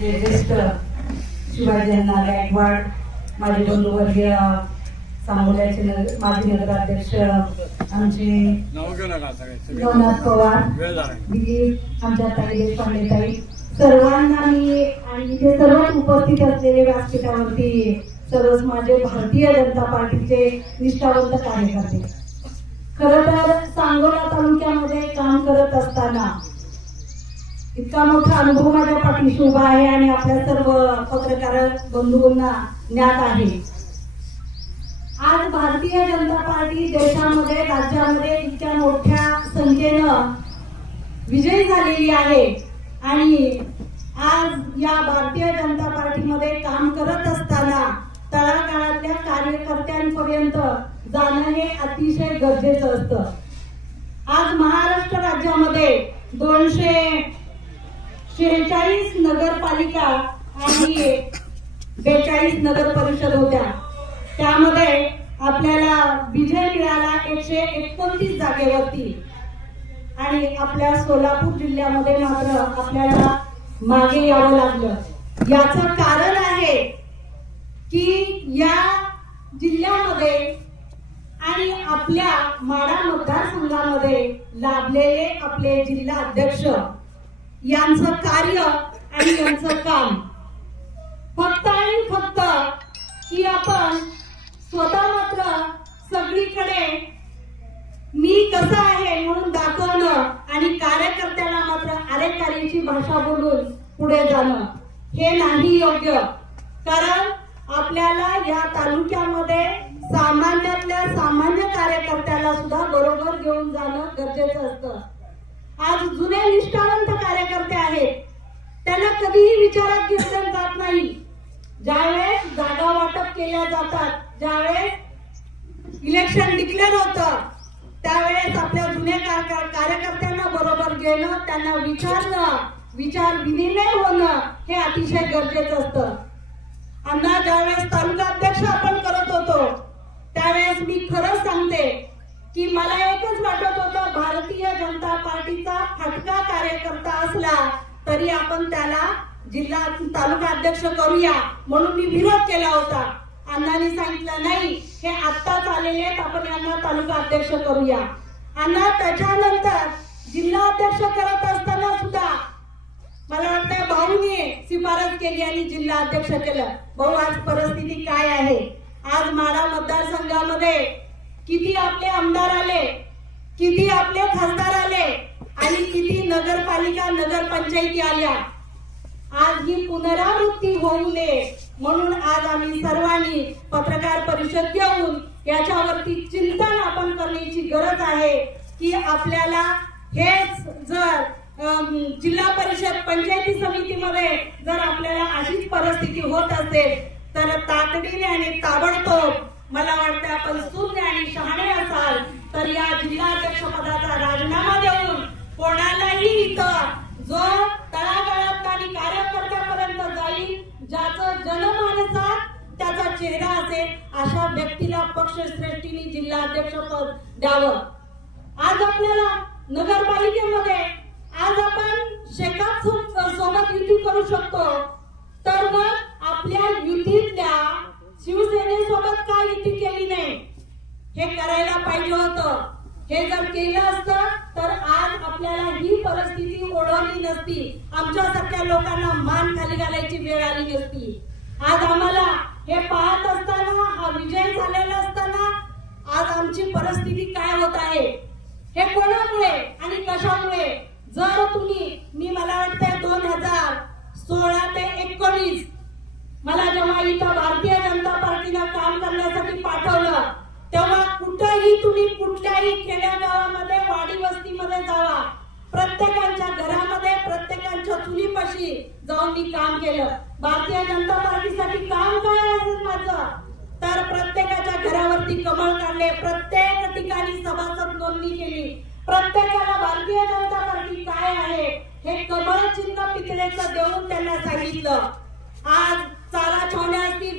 आमचे ज्येष्ठ शिवाजींना गायकवाड माझे बंधुवर्गीय सांगोल्याचे नगर माजी नगराध्यक्ष आमचे नवनाथ पवार दिलीप आमच्या ताई देशपांडे ताई सर्वांना मी आणि इथे सर्वच उपस्थित असलेले व्यासपीठावरती सर्वच माझे भारतीय जनता पार्टीचे निष्ठावंत कार्यकर्ते. खर तर सांगोला तालुक्यामध्ये काम करत असताना इतका मोठा अनुभव माझ्या पाठीशी उभा आहे आणि आपल्या सर्व पत्रकार बंधूंना ज्ञात आहे. आज भारतीय जनता पार्टी देशामध्ये राज्यामध्ये इतक्या मोठ्या संख्येनं विजयी झालेली आहे. आणि आज या भारतीय जनता पार्टीमध्ये काम करत असताना तळागाळातल्या कार्यकर्त्यांपर्यंत जाणं हे अतिशय गरजेचं असतं. आज महाराष्ट्र राज्यामध्ये दोनशे शेहेचाळीस नगरपालिका आणि बेचाळीस नगर परिषद होत्या. त्यामध्ये आपल्याला विजय मिळाला एकशे एकोणतीस जागेवरती. आणि आपल्या सोलापूर जिल्ह्यामध्ये मात्र आपल्याला मागे यावं लागलं. याचं कारण आहे की या जिल्ह्यामध्ये आणि आपल्या माडा मतदारसंघामध्ये लाभलेले आपले जिल्हा अध्यक्ष यांचं कार्य आणि यांचं काम. फक्त आणि फक्त की आपण स्वतः मात्र सगळीकडे मी कसा आहे म्हणून दाखवणं आणि कार्यकर्त्याला मात्र अरेकारीची भाषा बोलून पुढे जाणं हे नाही योग्य. कारण आपल्याला या तालुक्यामध्ये सामान्यातल्या सामान्य कार्यकर्त्याला सुद्धा बरोबर घेऊन जाणं गरजेचं असतं. आज जुने निष्ठावंत कार्यकर्ते आहेत. त्यांना कधीही विचारात घेतलं जात नाही. ज्यावेळेस जागा वाटप केल्या जातात ज्यावेळेस इलेक्शन डिक्लेअर होतं त्यावेळेस आपल्या जुन्या कार्यकर्त्यांना बरोबर घेणं त्यांना विचारणं विचार विनिमय होणं हे अतिशय गरजेचं असतं. अण्णा ज्यावेळेस तालुका अध्यक्ष आपण करत होतो त्यावेळेस मी खरंच सांगते की मला एकच वाटत होतं भारतीय जनता पार्टीचा फटका कार्यकर्ता असला तरी आपण त्याला जिल्हा तालुका अध्यक्ष करूया म्हणून मी विरोध केला होता. अण्णांनी सांगितलं नाही हे आत्ताच आलेले आहेत आपण यांना तालुका अध्यक्ष करूया. अण्णा त्याच्यानंतर जिल्हा अध्यक्ष करत असताना सुद्धा मला वाटतं भाऊनी शिफारस केली आणि जिल्हा अध्यक्ष केलं. भाऊ आज परिस्थिती काय आहे? आज माडा मतदारसंघामध्ये किती आपले आमदार आले किती आपले खासदार आले आणि किती नगरपालिका नगरपंचायती आल्या. आज ही पुनरावृत्ती होऊ नये म्हणून आज आम्ही सर्वांनी पत्रकार परिषद घेऊन याच्यावरती चिंतन आपण करण्याची गरज आहे की आपल्याला हेच जर जिल्हा परिषद पंचायती समितीमध्ये जर आपल्याला अशीच परिस्थिती होत असेल तर तातडीने आणि ताबडतोब मला वाटतं आपण शून्य आणि शहाणे असाल तर या जिल्हाध्यक्ष पदाचा राजीनामा देऊन कोणालाही इथं जो तळागाळात आणि कार्यकर्त्यापर्यंत जाईल ज्याचं जनमानसात त्याचा चेहरा असेल अशा व्यक्तीला पक्षश्रेष्ठीने जिल्हाध्यक्ष पद द्यावं. आज आपल्याला नगरपालिकेमध्ये आज आपण शेकाप सोबत युती करू शकतो. तर मग आपल्या युतीतल्या शिवसेनेसोबत का युती केली नाही? हे करायला पाहिजे होतं. हे जर केलं असतं तर आज आपल्याला ही परिस्थिती ओढवली नसती. आमच्यासारख्या लोकांना मान खाली घालायची वेळ आली नसती. आज आम्हाला हे पाहत असताना हा विजय झालेला असताना आज आमची परिस्थिती काय होत आहे? हे कोणामुळे आणि कशामुळे? जर तुम्ही मी मला वाटतंय दोन हजार सोळा ते एकोणीस मला जेव्हा इथं भारतीय जनता पार्टीनं काम करण्यासाठी पाठवलं तेव्हा कुठंही तुम्ही कुठल्याही खेड्यागावामध्ये वाडी वस्तीमध्ये जावा. प्रत्येकाच्या घरामध्ये प्रत्येकाच्या चुलीपाशी जाऊन मी काम केलं. भारतीय जनता पार्टीसाठी काम काय असेल माझं? तर प्रत्येकाच्या घरावरती कमळ काढले. प्रत्येक ठिकाणी सभासद नोंदणी केली. प्रत्येकाला भारतीय जनता पार्टी काय आहे हे कमळ चिन्ह पितळेचं देऊन त्यांना सांगितलं. आज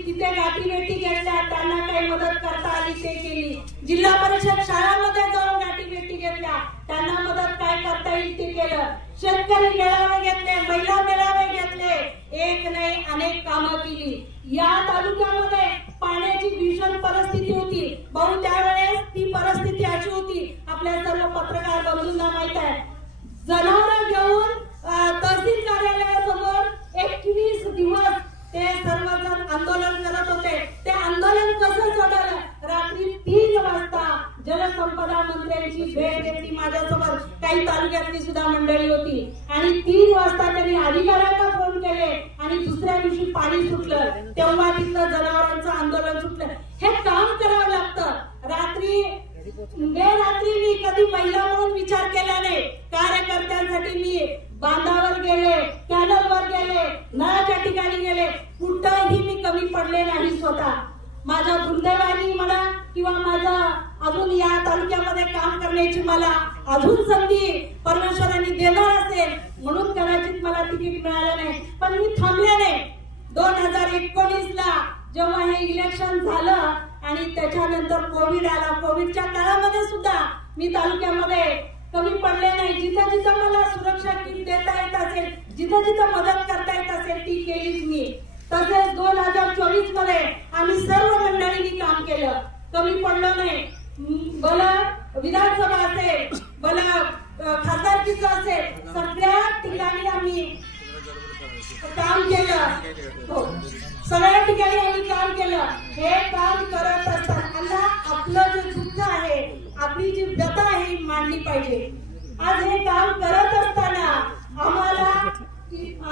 तिथे गाठी भेटी घेतल्या त्यांना काही मदत करता आली ते केली. जिल्हा परिषद शाळांमध्ये जाऊन गाठी भेटी घेतल्या. त्यांना मदत काय करता येईल ते केलं. शेतकरी मेळावे घेतले महिला मेळावे घेतले. एक नाही अनेक कामं केली. या तालुक्यामध्ये पाण्याची भीषण परिस्थिती होती. भाऊ त्यावेळेस ती परिस्थिती अशी होती. आपल्या सर्व पत्रकार बंधूंना माहीत आहे. जनावर घेऊन तहसील कार्यालय जलसंपदा भेट घेतली. माझ्यासोबत काही तालुक्यातली सुद्धा मंडळी होती. आणि तीन वाजता त्यांनी अधिकाऱ्यांना फोन केले आणि दुसऱ्या दिवशी पाणी सुटलं. तेव्हा तिथलं जनावरांचं आंदोलन सुटलं. हे काम करावं लागतं. रात्री म्हणजे रात्री मी कधी महिला म्हणून विचार केला नाही. कार्यकर्त्यांसाठी मी बांधावर गेले कॅनलवर गेले नळाच्या ठिकाणी गेले. कुठंही मी कमी पडले नाही स्वतः. माझ्या दुर्दैवानी म्हणा किंवा माझा अजून या तालुक्यामध्ये काम करण्याची मला अजून संधी परमेश्वरांनी देणार असेल म्हणून कदाचित मला तिकीट मिळालं नाही. पण मी थांबले नाही दोन हजार एकोणीस ला जेव्हा हे इलेक्शन झालं आणि त्याच्यानंतर कोविड आला कोविडच्या काळामध्ये सुद्धा मी तालुक्यामध्ये कमी पडले नाही. जिथं जिथं मला सुरक्षा किट देता येत असेल जिथं जिथं मदत करता येत असेल ती केलीच मी. तसेच दोन हजार चोवीसमध्ये आम्ही सर्व मंडळींनी काम केलं. कमी पडलं नाही. म, भला विधानसभा असेल भला खासदारकीच असेल सगळ्या ठिकाणी आम्ही काम केलं. हो. सगळ्या ठिकाणी आम्ही काम केलं. हे काम करत असताना आपलं जे दुःख आहे आपली जी व्यथा आहे ही मांडली पाहिजे. आज हे काम करत असताना आम्हाला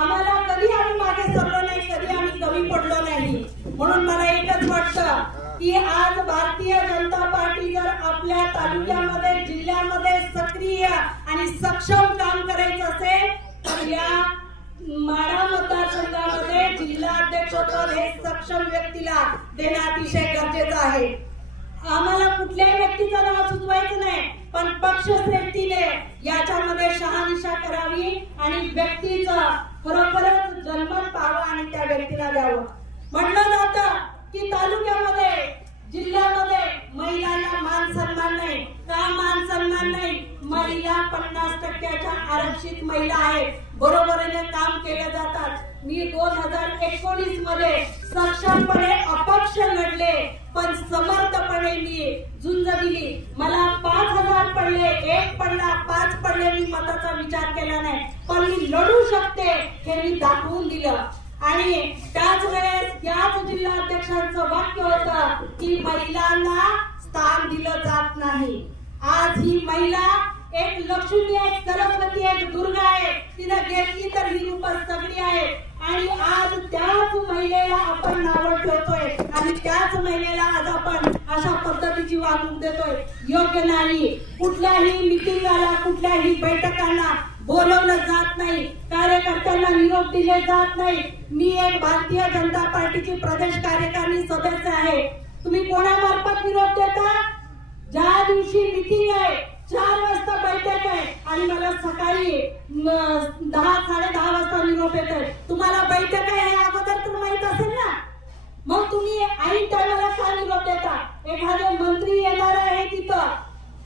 आम्हाला कधी आम्ही मागे सरलो नाही कधी आम्ही कमी पडलो नाही. म्हणून मला एकच वाटतं की आज भारतीय जनता पार्टी जर आपल्या तालुक्यामध्ये जिल्ह्यामध्ये सक्रिय आणि सक्षम काम करायचं असेल तर या माडा मतदारसंघामध्ये जिल्हाध्यक्षपद हे सक्षम व्यक्तीला देणं अतिशय गरजेचं आहे. आम्हाला कुठल्याही व्यक्तीचं नाव सुचवायचं नाही. पण पक्षश्रेष्ठीने याच्यामध्ये शहानिशा करावी आणि व्यक्तीचा खरोखरच जन्म पाहावं आणि त्या व्यक्तीला द्यावं. म्हटलं जातं की तालुक्यामध्ये जिल्ह्यामध्ये महिलांना मान सन्मान नाही. का मान सन्मान नाही? महिला पन्नास टक्क्याच्या आरक्षित महिला आहेत. बरोबरीने काम केले जातात. मी दोन हजार एकोणीसमध्ये सक्षमपणे अपक्ष लढले. पण समर्थ दिली झुंज दिली. मला पाच हजार पडले एक पडला पाच पडले मी मताचा विचार केला नाही. पण मी लढू शकते हे मी दाखवून दिलं. आणि त्याच वेळेस याच जिल्हाध्यक्षांचं वाक्य होतं की महिलांना स्थान दिलं जात नाही. आज ही महिला एक लक्ष्मी एक सरस्वती एक दुर्गा आहे. तिनं घेतली तर ही रूप सगळी आहे आणि आज त्याच महिलेला आपण नावं ठेवतोय. आणि त्याच महिलेला आज आपण अशा पद्धतीची वागणूक देतोय. योग्य नाही. कुठल्याही मिटिंगाला कुठल्याही बैठकांना बोलवलं जात नाही. कार्यकर्त्यांना निरोप दिले जात नाही. मी एक भारतीय जनता पार्टीची प्रदेश कार्यकारिणी सदस्य आहे. तुम्ही कोणामार्फत निरोप देता? ज्या दिवशी मिटिंग आहे चार वाजता बैठक आहे आणि मला सकाळी दहा साडे दहा वाजता निरोप येत. आहे तुम्हाला बैठक आहे हे अगोदर तर माहीत असेल ना? मग तुम्ही ऐन टायमाला का निरोप देता एखादे मंत्री येणार आहे तिथं.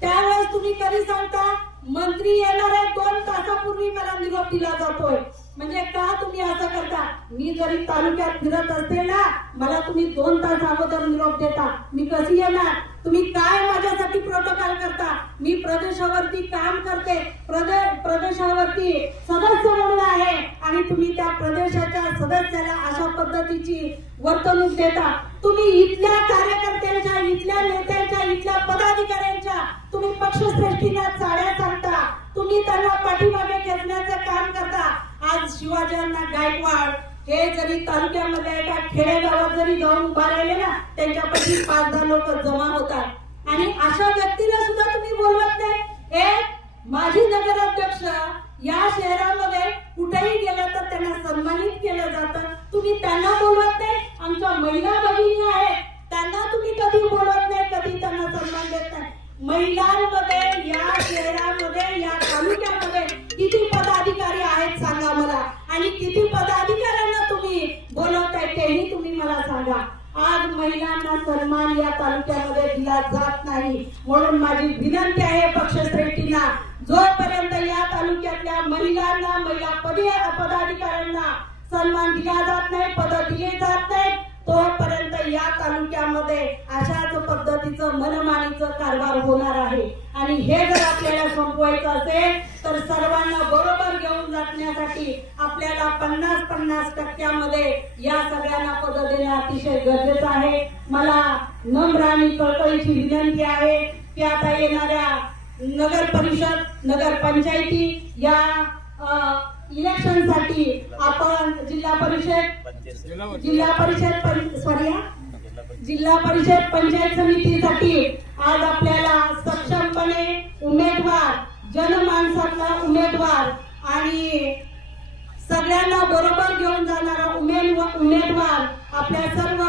त्यावेळेस तुम्ही कधी सांगता? मंत्री येणार आहे दोन तासापूर्वी मला निरोप दिला जातोय. म्हणजे का तुम्ही असं करता? मी जरी तालुक्यात फिरत असते ना मला तुम्ही दोन तास अगोदर निरोप देता. मी कशी येणार? तुम्ही काय माझ्यासाठी प्रोटोकॉल करता? मी प्रदेशावरती काम करते. प्रदे- प्रदेशावरती सदस्य म्हणून आहे. आणि तुम्ही त्या प्रदेशाच्या सदस्याला अशा पद्धतीची वर्तणूक देता. तुम्ही इथल्या कार्यकर्त्यांच्या इथल्या नेत्यांच्या इथल्या पदाधिकाऱ्यांच्या तुम्ही पक्षश्रेष्ठींना चाड्या सांगता. तुम्ही त्यांना पाठीमागे खेचण्याचं काम करता. आज शिवाजींना गायकवाड हे जरी तालुक्यामध्ये एका खेडेगावात जरी जाऊन उभा राहिले ना त्यांच्यापैकी पाच दहा लोक जमा होतात. आणि अशा व्यक्तीला सुद्धा तुम्ही बोलवत नाही. माझी नगराध्यक्ष या शहरामध्ये कुठेही गेलं तर त्यांना सन्मानित केलं जातं. तुम्ही त्यांना बोलवत नाही. आमच्या महिला भगिनी आहेत. त्यांना तुम्ही कधी बोलवत नाही कधी त्यांना सन्मान देत नाही. महिलांमध्ये या शहरामध्ये या तालुक्यामध्ये किती पदाधिकारी आणि किती पदाधिकाऱ्यांना तुम्ही बोलवताय तेही तुम्ही मला सांगा. आज महिलांना सन्मान या तालुक्यामध्ये दिला जात नाही. म्हणून माझी विनंती आहे पक्षश्रेष्ठींना जोपर्यंत या तालुक्यातल्या महिलांना महिला पदी पदाधिकाऱ्यांना सन्मान दिला जात नाही पद दिले जात नाही तोपर्यंत या तालुक्यामध्ये अशा पद्धतीचं मनमानीचं कारभार होणार आहे आणि हे जर आपल्याला संपवायचं असेल तर सर्वांना बरोबर घेऊन जाण्यासाठी आपल्याला पन्नास पन्नास टक्क्यामध्ये या सगळ्यांना पद देणे अतिशय गरजेचं आहे मला नम्र आणि कळकळीची विनंती आहे की आता येणाऱ्या नगर परिषद नगर पंचायती या इलेक्शनसाठी आपण जिल्हा परिषद जिल्हा परिषद. जिल्हा परिषद सॉरी जिल्हा परिषद पंचायत समितीसाठी आज आपल्याला सक्षमपणे उमेदवार जनमानसातला उमेदवार आणि सगळ्यांना बरोबर घेऊन जाणारा उमेदवार उमेदवार आपल्या सर्व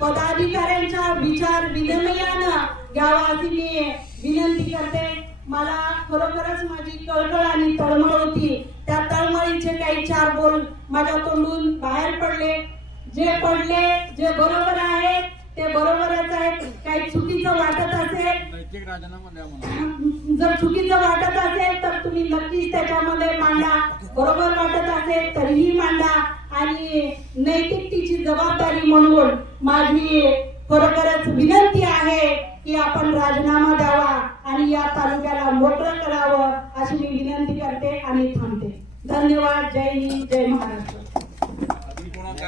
पदाधिकाऱ्यांच्या विचार विनिमयानं घ्यावा अशी मी विनंती करते. मला खरोखरच माझी कळकळ आणि तळमळ होती. त्या तळमळीचे काही चार बोल माझ्या तोंडून बाहेर पडले. जे पडले जे बरोबर आहे ते बरोबरच आहे. काही चुकीचं वाटत असेल जर चुकीचं वाटत असेल तर तुम्ही नक्कीच त्याच्यामध्ये मांडा. बरोबर वाटत असेल तरीही मांडा. आणि नैतिकतेची जबाबदारी म्हणून माझी खरोखरच विनंती